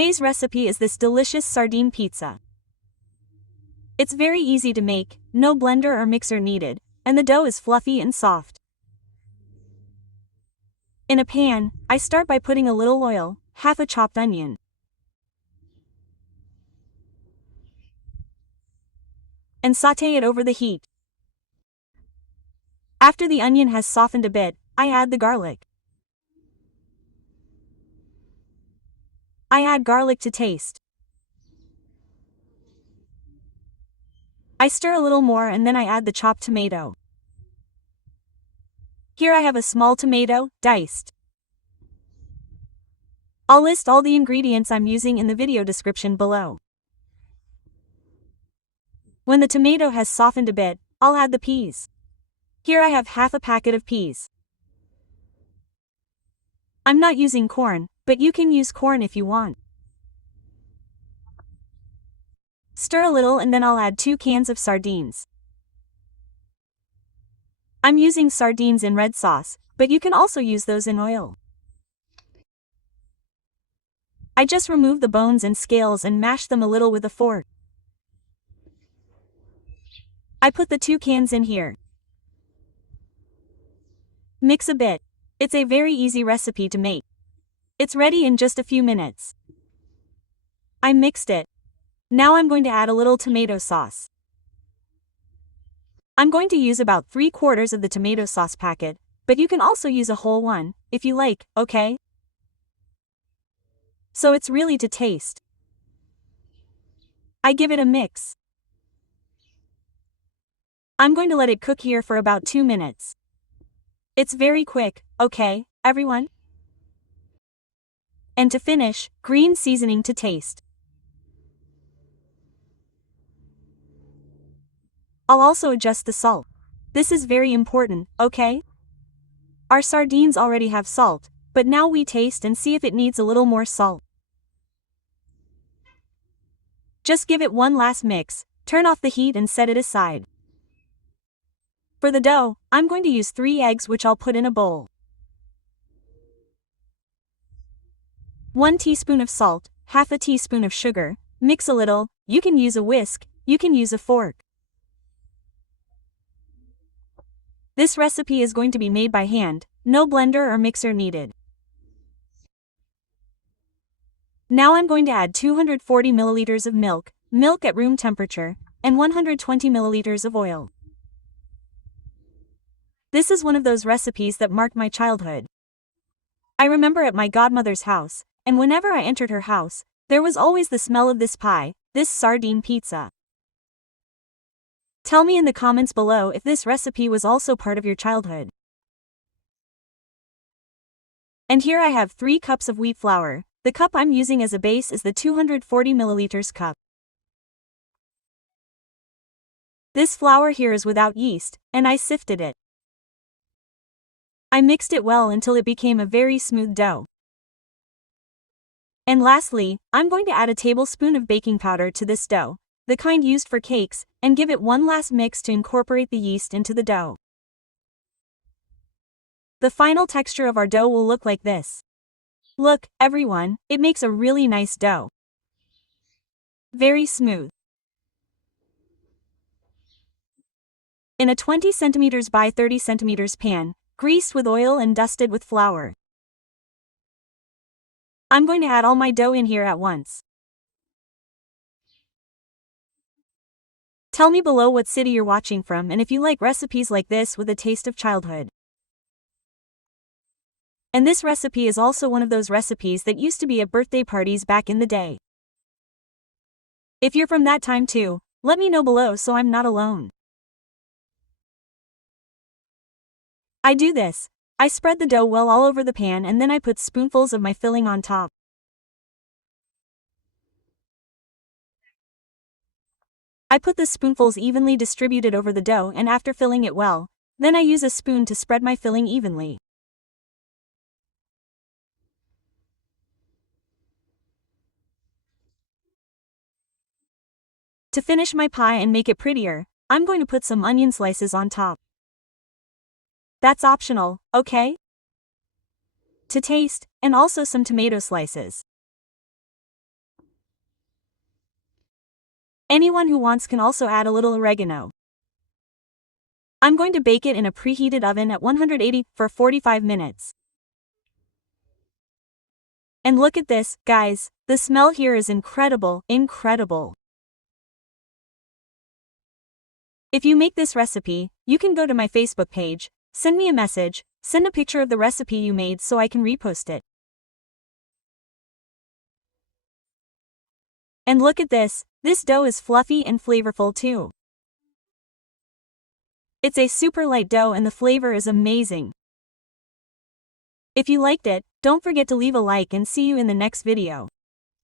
Today's recipe is this delicious sardine pizza. It's very easy to make, no blender or mixer needed, and the dough is fluffy and soft. In a pan, I start by putting a little oil, half a chopped onion, and sauté it over the heat. After the onion has softened a bit, I add the garlic. I add garlic to taste. I stir a little more and then I add the chopped tomato. Here I have a small tomato, diced. I'll list all the ingredients I'm using in the video description below. When the tomato has softened a bit, I'll add the peas. Here I have half a packet of peas. I'm not using corn, but you can use corn if you want. Stir a little and then I'll add 2 cans of sardines. I'm using sardines in red sauce, but you can also use those in oil. I just remove the bones and scales and mash them a little with a fork. I put the 2 cans in here. Mix a bit. It's a very easy recipe to make. It's ready in just a few minutes. I mixed it. Now I'm going to add a little tomato sauce. I'm going to use about 3/4 of the tomato sauce packet, but you can also use a whole one, if you like, okay? So it's really to taste. I give it a mix. I'm going to let it cook here for about 2 minutes. It's very quick, okay, everyone? And to finish, green seasoning to taste. I'll also adjust the salt. This is very important, okay? Our sardines already have salt, but now we taste and see if it needs a little more salt. Just give it one last mix, turn off the heat and set it aside. For the dough, I'm going to use 3 eggs which I'll put in a bowl. 1 teaspoon of salt, half a teaspoon of sugar, mix a little, you can use a whisk, you can use a fork. This recipe is going to be made by hand, no blender or mixer needed. Now I'm going to add 240 milliliters of milk at room temperature, and 120 milliliters of oil. This is one of those recipes that marked my childhood. I remember at my godmother's house, and whenever I entered her house, there was always the smell of this pie, this sardine pizza. Tell me in the comments below if this recipe was also part of your childhood. And here I have 3 cups of wheat flour. The cup I'm using as a base is the 240 milliliters cup. This flour here is without yeast, and I sifted it. I mixed it well until it became a very smooth dough. And lastly, I'm going to add a tablespoon of baking powder to this dough, the kind used for cakes, and give it one last mix to incorporate the yeast into the dough. The final texture of our dough will look like this. Look, everyone, it makes a really nice dough. Very smooth. In a 20 centimeters by 30 centimeters pan, greased with oil and dusted with flour. I'm going to add all my dough in here at once. Tell me below what city you're watching from and if you like recipes like this with a taste of childhood. And this recipe is also one of those recipes that used to be at birthday parties back in the day. If you're from that time too, let me know below so I'm not alone. I do this. I spread the dough well all over the pan and then I put spoonfuls of my filling on top. I put the spoonfuls evenly distributed over the dough and after filling it well, then I use a spoon to spread my filling evenly. To finish my pie and make it prettier, I'm going to put some onion slices on top. That's optional, okay? To taste, and also some tomato slices. Anyone who wants can also add a little oregano. I'm going to bake it in a preheated oven at 180 for 45 minutes. And look at this, guys, the smell here is incredible, incredible. If you make this recipe, you can go to my Facebook page, send me a message, send a picture of the recipe you made so I can repost it. And look at this dough is fluffy and flavorful too. It's a super light dough and the flavor is amazing. If you liked it, don't forget to leave a like and see you in the next video.